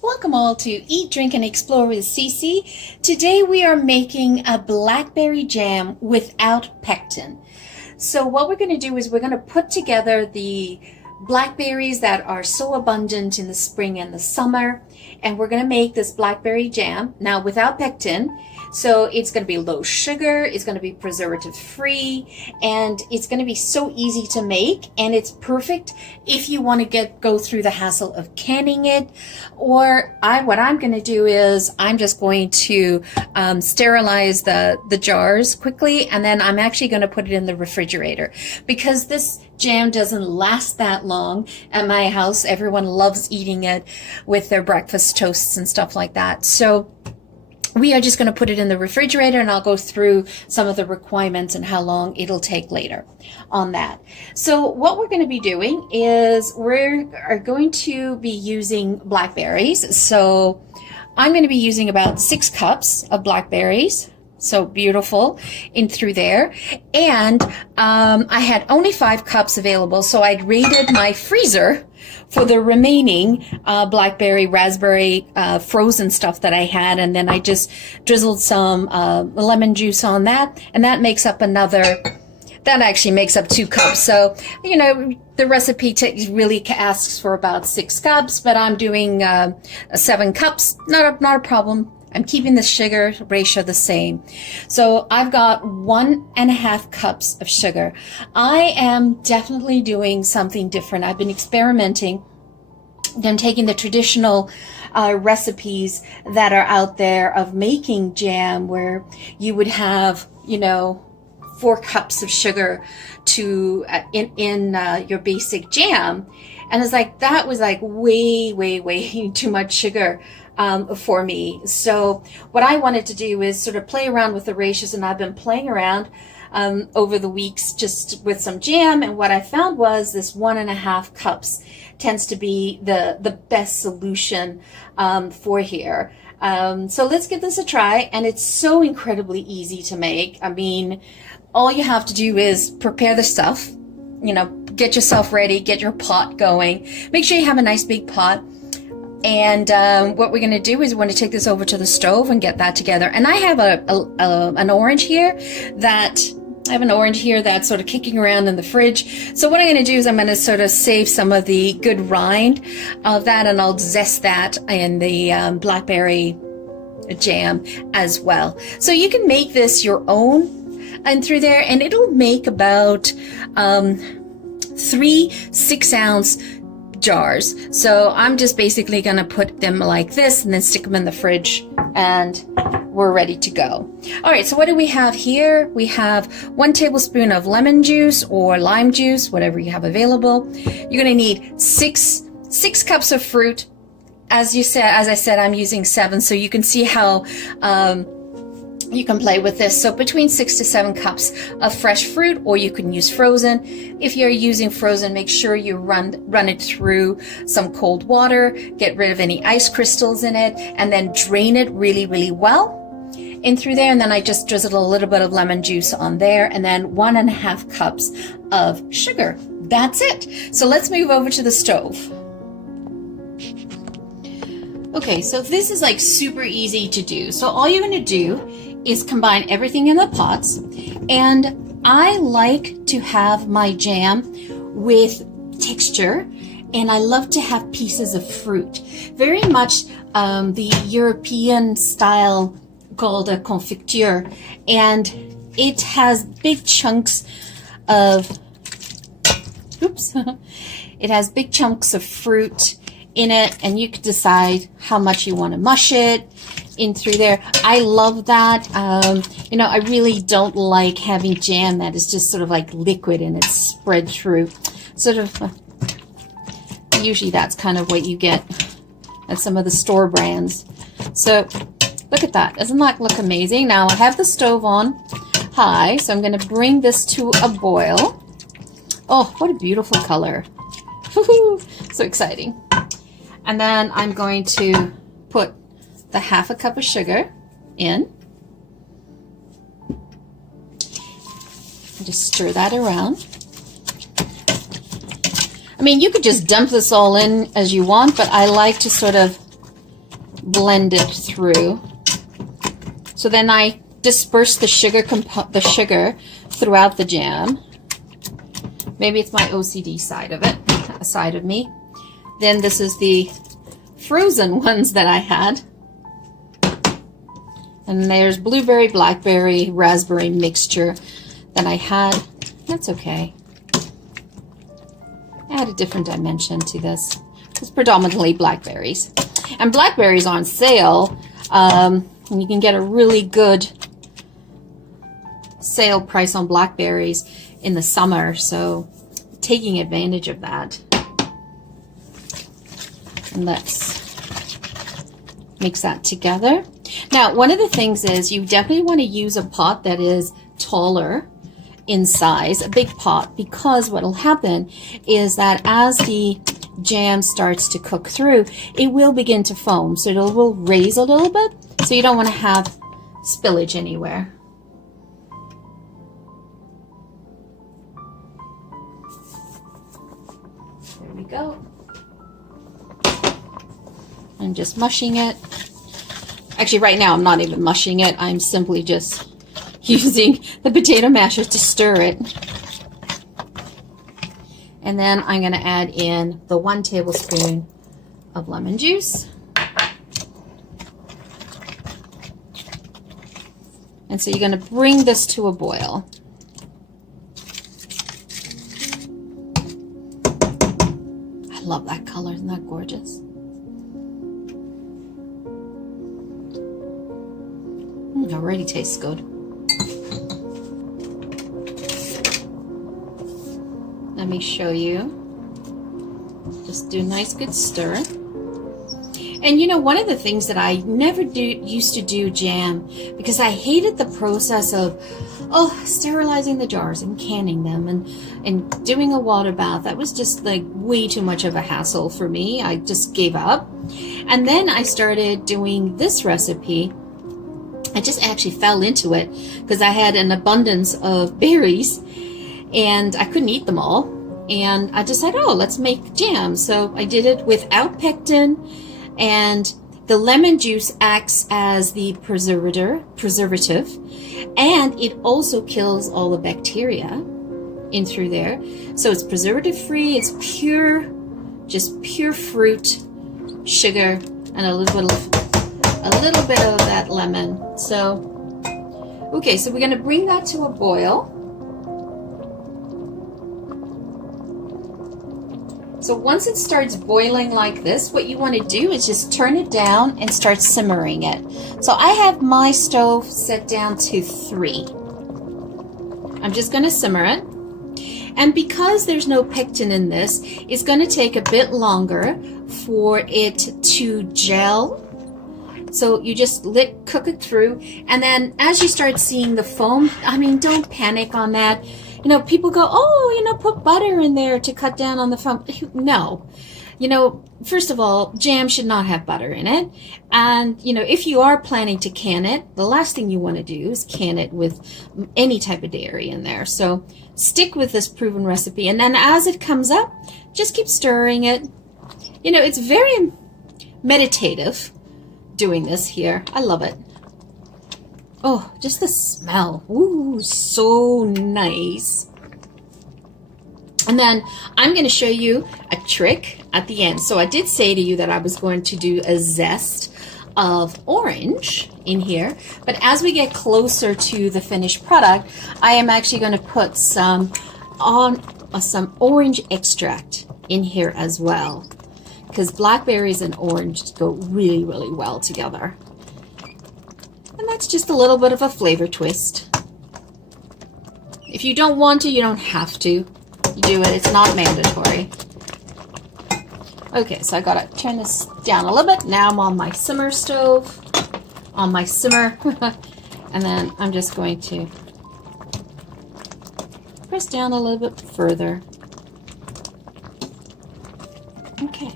Welcome all to Eat, Drink, and Explore with Cece. Today we are making a blackberry jam without pectin. So what we're going to do is we're going to put together the blackberries that are so abundant in the spring and the summer, and we're going to make this blackberry jam now without pectin. So it's going to be low sugar, it's going to be preservative free, and it's going to be so easy to make, and it's perfect if you want to go through the hassle of canning it. Or what I'm going to do is I'm just going to sterilize the jars quickly, and then I'm actually going to put it in the refrigerator because this jam doesn't last that long at my house. Everyone loves eating it with their breakfast toasts and stuff like that. So we are just going to put it in the refrigerator, and I'll go through some of the requirements and how long it'll take later on that. So what we're going to be doing is we are going to be using blackberries. So I'm going to be using about 6 cups of blackberries. So beautiful in through there. And I had only 5 cups available, so I'd raided my freezer for the remaining blackberry, raspberry, frozen stuff that I had, and then I just drizzled some lemon juice on that, and that actually makes up 2 cups. So, you know, the recipe really asks for about 6 cups, but I'm doing 7 cups. Not a problem. I'm keeping the sugar ratio the same. So I've got 1.5 cups of sugar. I am definitely doing something different. I've been experimenting. I'm taking the traditional recipes that are out there of making jam, where you would have, 4 cups of sugar to in your basic jam. And it's like, that was like way too much sugar for me. So what I wanted to do is sort of play around with the ratios, and I've been playing around over the weeks just with some jam, and what I found was this 1.5 cups tends to be the best solution for here. So let's give this a try, and it's so incredibly easy to make. I mean, all you have to do is prepare the stuff, get yourself ready, get your pot going, make sure you have a nice big pot. And what we're going to do is we're going to take this over to the stove and get that together. And I have an orange here that's sort of kicking around in the fridge. So what I'm going to do is I'm going to sort of save some of the good rind of that, and I'll zest that in the blackberry jam as well. So you can make this your own and through there, and it'll make about 3 6-ounce jars. So I'm just basically going to put them like this and then stick them in the fridge, and we're ready to go. All right, so what do we have here? We have 1 tablespoon of lemon juice or lime juice, whatever you have available. You're going to need 6 cups of fruit. As I said, I'm using 7, so you can see how you can play with this. So between 6 to 7 cups of fresh fruit, or you can use frozen. If you're using frozen, make sure you run it through some cold water, get rid of any ice crystals in it, and then drain it really well in through there. And then I just drizzled a little bit of lemon juice on there, and then 1.5 cups of sugar. That's it. So let's move over to the stove. Okay, so this is like super easy to do. So all you're going to do is combine everything in the pots, and I like to have my jam with texture, and I love to have pieces of fruit, very much the European style called a confiture, and it has big chunks of it has big chunks of fruit in it, and you can decide how much you want to mush it in through there. I love that. I really don't like having jam that is just sort of like liquid and it's spread through. Usually that's kind of what you get at some of the store brands. So look at that. Doesn't that look amazing? Now I have the stove on high, so I'm going to bring this to a boil. Oh, what a beautiful color. So exciting. And then I'm going to put the 1/2 cup of sugar in. And just stir that around. I mean, you could just dump this all in as you want, but I like to sort of blend it through. So then I disperse the sugar throughout the jam. Maybe it's my OCD side of me. Then this is the frozen ones that I had. And there's blueberry, blackberry, raspberry mixture that I had. That's okay. Add a different dimension to this. It's predominantly blackberries. And blackberries on sale. And you can get a really good sale price on blackberries in the summer. So taking advantage of that. And let's mix that together. Now, one of the things is you definitely want to use a pot that is taller in size, a big pot, because what will happen is that as the jam starts to cook through, it will begin to foam. So it will raise a little bit. So you don't want to have spillage anywhere. There we go. I'm just mushing it. Actually, right now I'm not even mushing it. I'm simply just using the potato masher to stir it. And then I'm going to add in the 1 tablespoon of lemon juice. And so you're going to bring this to a boil. I love that color. Isn't that gorgeous? It already tastes good. Let me show you. Just do a nice good stir. And you know, one of the things that I never used to do jam, because I hated the process of sterilizing the jars and canning them and doing a water bath. That was just like way too much of a hassle for me. I just gave up. And then I started doing this recipe. I just actually fell into it because I had an abundance of berries and I couldn't eat them all. And I decided, let's make jam. So I did it without pectin, and the lemon juice acts as the preservative, and it also kills all the bacteria in through there. So it's preservative free, it's pure, just pure fruit, sugar, and a little bit of that lemon. So, okay, so we're gonna bring that to a boil. So once it starts boiling like this, what you want to do is just turn it down and start simmering it. So I have my stove set down to 3. I'm just going to simmer it. And because there's no pectin in this, it's going to take a bit longer for it to gel. So you just cook it through. And then as you start seeing the foam, I mean, don't panic on that. You know, people go, put butter in there to cut down on the foam. No. You know, first of all, jam should not have butter in it. And, you know, if you are planning to can it, the last thing you want to do is can it with any type of dairy in there. So stick with this proven recipe. And then as it comes up, just keep stirring it. You know, it's very meditative doing this here. I love it. Oh, just the smell. Ooh, so nice. And then I'm going to show you a trick at the end. So I did say to you that I was going to do a zest of orange in here. But as we get closer to the finished product, I am actually going to put some orange extract in here as well. Because blackberries and orange go really, really well together. And that's just a little bit of a flavor twist. If you don't want to, you don't have to. You do it. It's not mandatory. Okay, so I gotta turn this down a little bit. Now I'm on my simmer stove. On my simmer. And then I'm just going to press down a little bit further. Okay.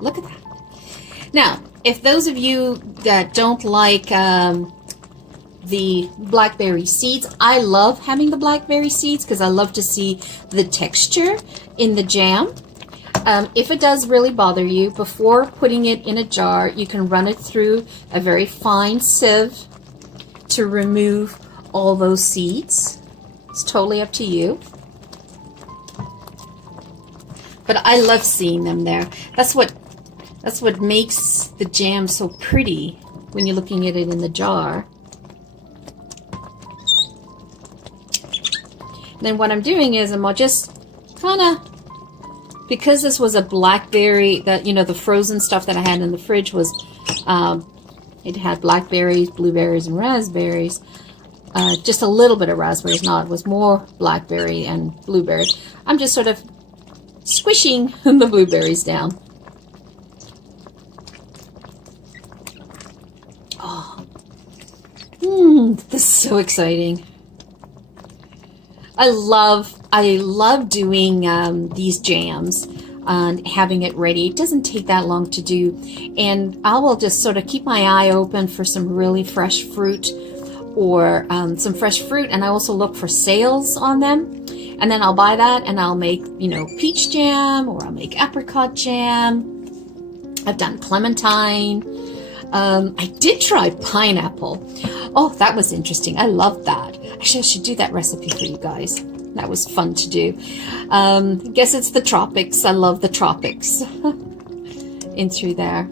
Look at that. Now, if those of you that don't like the blackberry seeds, I love having the blackberry seeds because I love to see the texture in the jam. If it does really bother you, before putting it in a jar, you can run it through a very fine sieve to remove all those seeds. It's totally up to you. But I love seeing them there. That's what makes the jam so pretty when you're looking at it in the jar. And then what I'm doing is I'm just kind of, because this was a blackberry, that, you know, the frozen stuff that I had in the fridge was, it had blackberries, blueberries, and raspberries. Just a little bit of raspberries, it was more blackberry and blueberry. I'm just sort of squishing the blueberries down. Oh, this is so exciting. I love doing these jams and having it ready. It doesn't take that long to do, and I will just sort of keep my eye open for some really fresh fruit, or some fresh fruit, and I also look for sales on them, and then I'll buy that and I'll make, you know, peach jam, or I'll make apricot jam. I've done clementine. I did try pineapple. Oh, that was interesting. I loved that. Actually, I should do that recipe for you guys. That was fun to do. I guess it's the tropics. I love the tropics in through there.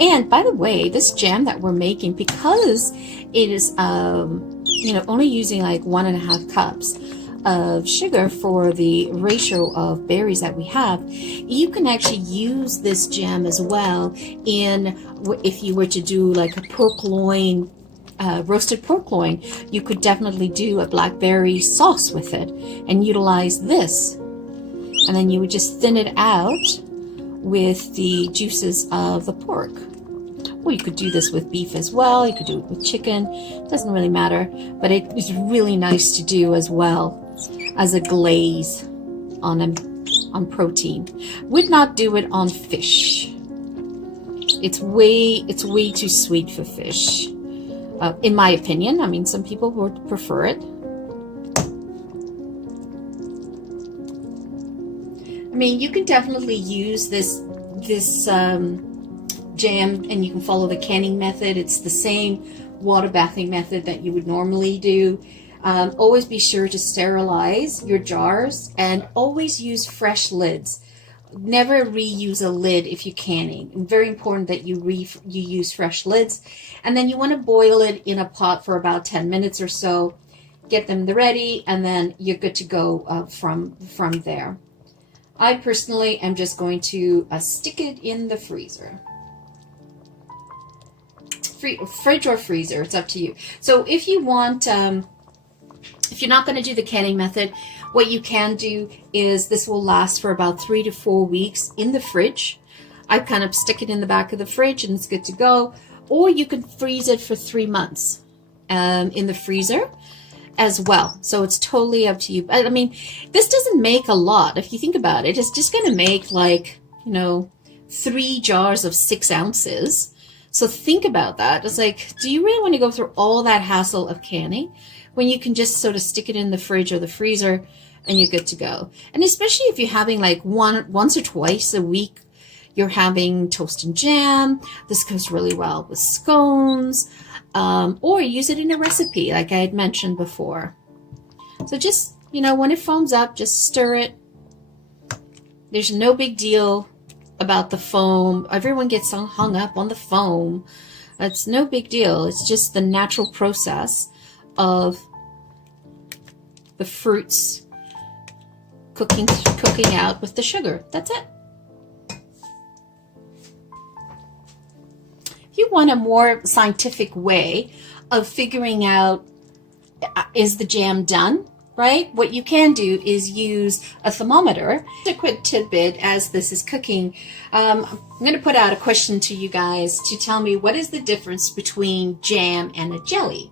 And by the way, this jam that we're making, because it is, you know, only using like 1.5 cups of sugar for the ratio of berries that we have, you can actually use this jam as well in, if you were to do like a pork loin, roasted pork loin, you could definitely do a blackberry sauce with it and utilize this. And then you would just thin it out with the juices of the pork. Or you could do this with beef as well. You could do it with chicken. It doesn't really matter. But it is really nice to do as well as a glaze on protein. Would not do it on fish. It's way too sweet for fish. In my opinion. I mean, some people would prefer it. I mean, you can definitely use this jam, and you can follow the canning method. It's the same water bathing method that you would normally do. Always be sure to sterilize your jars, and always use fresh lids. Never reuse a lid if you're canning. Very important that you use fresh lids. And then you want to boil it in a pot for about 10 minutes or so. Get them ready, and then you're good to go from there. I personally am just going to stick it in the freezer. Fridge or freezer, it's up to you. So if you want, if you're not going to do the canning method, what you can do is, this will last for about 3 to 4 weeks in the fridge. I kind of stick it in the back of the fridge and it's good to go. Or you can freeze it for 3 months in the freezer as well. So it's totally up to you. I mean, this doesn't make a lot. If you think about it, it's just going to make like, you know, 3 jars of 6 ounces. So think about that. It's like, do you really want to go through all that hassle of canning when you can just sort of stick it in the fridge or the freezer and you're good to go? And especially if you're having like once or twice a week, you're having toast and jam. This goes really well with scones, or use it in a recipe like I had mentioned before. So just, you know, when it foams up, just stir it. There's no big deal about the foam. Everyone gets hung up on the foam. It's no big deal. It's just the natural process of the fruits cooking out with the sugar. That's it. If you want a more scientific way of figuring out, is the jam done, right? What you can do is use a thermometer. A quick tidbit as this is cooking. I'm going to put out a question to you guys to tell me, what is the difference between jam and a jelly?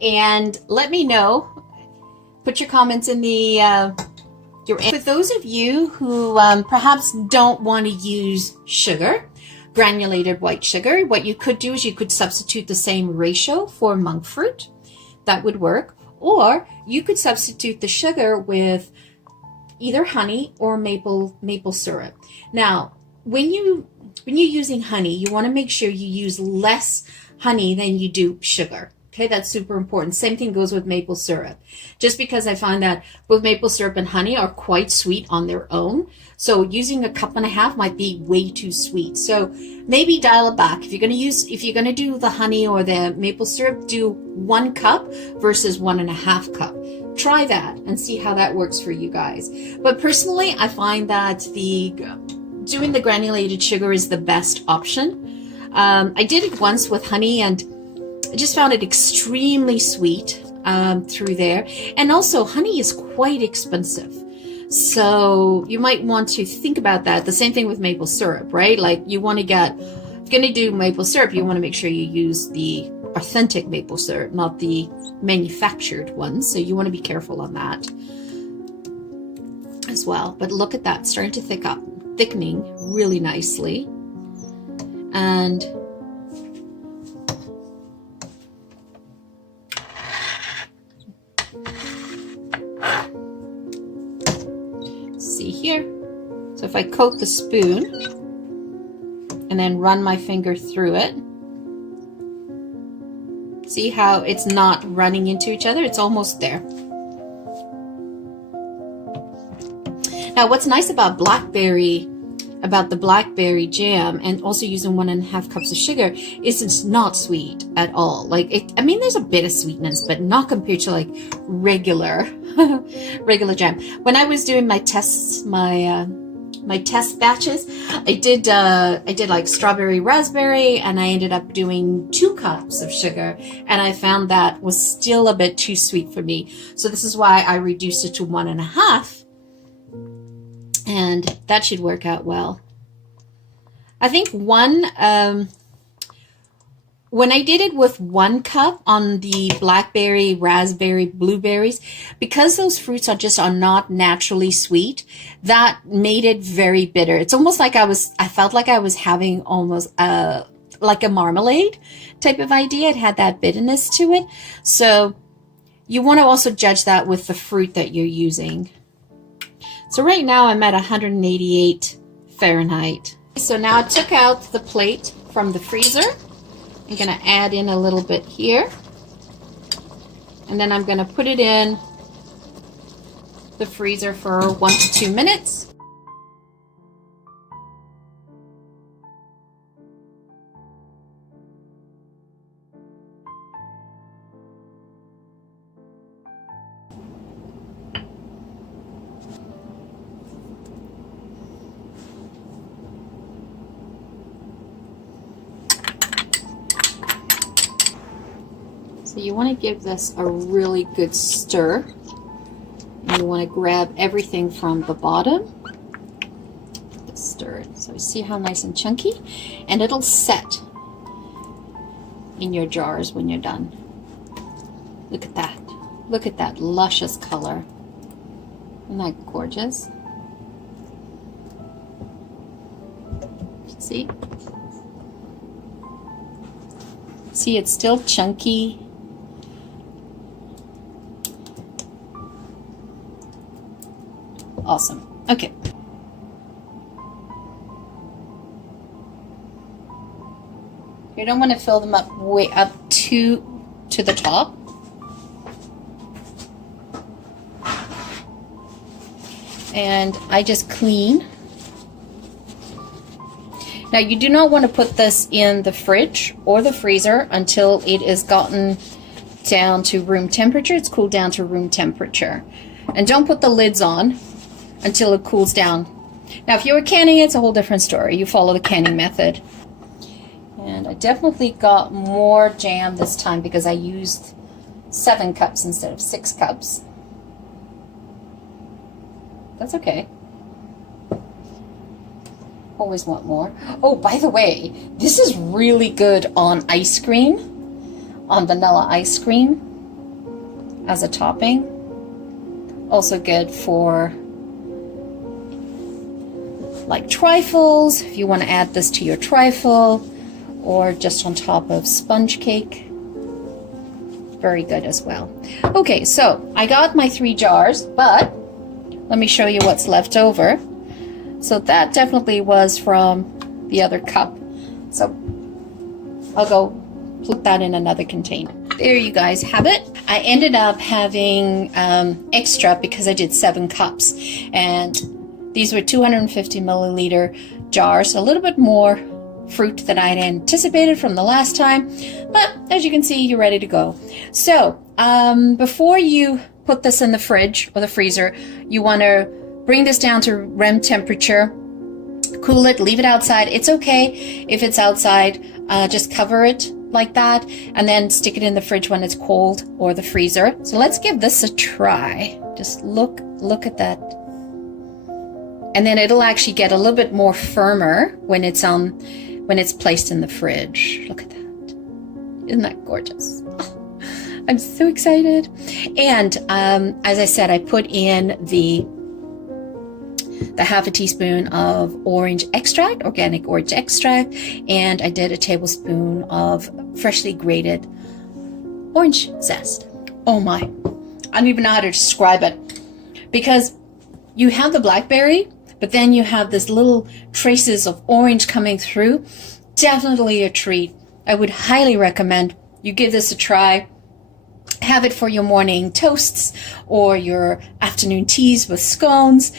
And let me know. Put your comments in the for those of you who perhaps don't want to use sugar, granulated white sugar, what you could do is you could substitute the same ratio for monk fruit. That would work. Or you could substitute the sugar with, either honey or maple syrup. Now, when you're using honey, you want to make sure you use less honey than you do sugar. Okay, that's super important. Same thing goes with maple syrup. Just because I find that both maple syrup and honey are quite sweet on their own. So using 1.5 cups might be way too sweet. So maybe dial it back. If you're going to do the honey or the maple syrup, do 1 cup versus 1.5 cups. Try that and see how that works for you guys. But personally, I find that doing the granulated sugar is the best option. I did it once with honey and I just found it extremely sweet through there. And also, honey is quite expensive. So you might want to think about that. The same thing with maple syrup, right? Like if you're going to do maple syrup, you want to make sure you use the authentic maple syrup, not the manufactured ones. So you want to be careful on that as well. But look at that, starting to thickening really nicely. And see here. So if I coat the spoon and then run my finger through it, see how it's not running into each other? It's almost there. Now, what's nice about the Blackberry jam, and also using 1.5 cups of sugar, is it's not sweet at all. I mean, there's a bit of sweetness, but not compared to like regular jam. When I was doing my tests, my test batches, I did like strawberry, raspberry, and I ended up doing 2 cups of sugar, and I found that was still a bit too sweet for me. So this is why I reduced it to 1.5. And that should work out well. I think when I did it with 1 cup on the blackberry, raspberry, blueberries, because those fruits are not naturally sweet, that made it very bitter. It's almost like I felt like I was having almost like a marmalade type of idea. It had that bitterness to it. So you want to also judge that with the fruit that you're using. So right now I'm at 188 Fahrenheit. So now I took out the plate from the freezer. I'm going to add in a little bit here. And then I'm going to put it in the freezer for 1 to 2 minutes. So you want to give this a really good stir. And you want to grab everything from the bottom. Just stir it. So you see how nice and chunky? And it'll set in your jars when you're done. Look at that. Look at that luscious color. Isn't that gorgeous? See? See, it's still chunky. Awesome. Okay. You don't want to fill them up way up to the top. And I just clean. Now you do not want to put this in the fridge or the freezer until it is gotten down to room temperature. It's cooled down to room temperature. And don't put the lids on until it cools down. Now if you were canning, it's a whole different story. You follow the canning method. And I definitely got more jam this time because I used 7 cups instead of 6 cups. That's okay. Always want more. Oh, by the way, this is really good on ice cream, on vanilla ice cream as a topping. Also good for like trifles, if you want to add this to your trifle, or just on top of sponge cake. Very good as well. Okay, so I got my 3 jars, but let me show you what's left over. So that definitely was from the other cup. So I'll go put that in another container. There you guys have it. I ended up having extra because I did 7 cups. And these were 250 milliliter jars, a little bit more fruit than I'd anticipated from the last time. But as you can see, you're ready to go. So before you put this in the fridge or the freezer, you want to bring this down to room temperature, cool it, leave it outside. It's okay if it's outside, just cover it like that, and then stick it in the fridge when it's cold, or the freezer. So let's give this a try. Just look at that. And then it'll actually get a little bit more firmer when it's placed in the fridge. Look at that. Isn't that gorgeous? I'm so excited. And as I said, I put in the half a teaspoon of orange extract, organic orange extract, and I did a tablespoon of freshly grated orange zest. Oh my, I don't even know how to describe it, because you have the blackberry, but then you have this little traces of orange coming through. Definitely a treat. I would highly recommend you give this a try. Have it for your morning toasts or your afternoon teas with scones.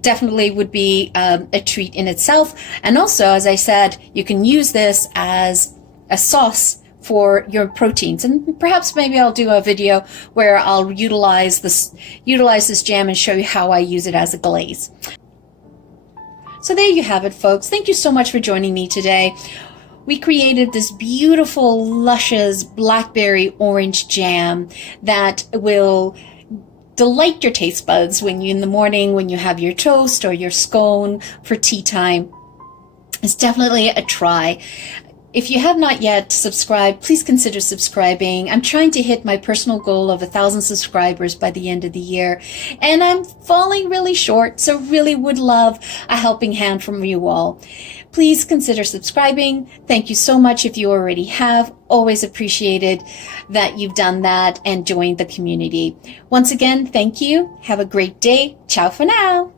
Definitely would be a treat in itself. And also, as I said, you can use this as a sauce for your proteins. And perhaps maybe I'll do a video where I'll utilize this jam and show you how I use it as a glaze. So there you have it, folks. Thank you so much for joining me today. We created this beautiful, luscious blackberry orange jam that will delight your taste buds in the morning when you have your toast or your scone for tea time. It's definitely a try. If you have not yet subscribed, please consider subscribing. I'm trying to hit my personal goal of 1,000 subscribers by the end of the year, and I'm falling really short, so really would love a helping hand from you all. Please consider subscribing. Thank you so much if you already have. Always appreciated that you've done that and joined the community. Once again, thank you. Have a great day. Ciao for now.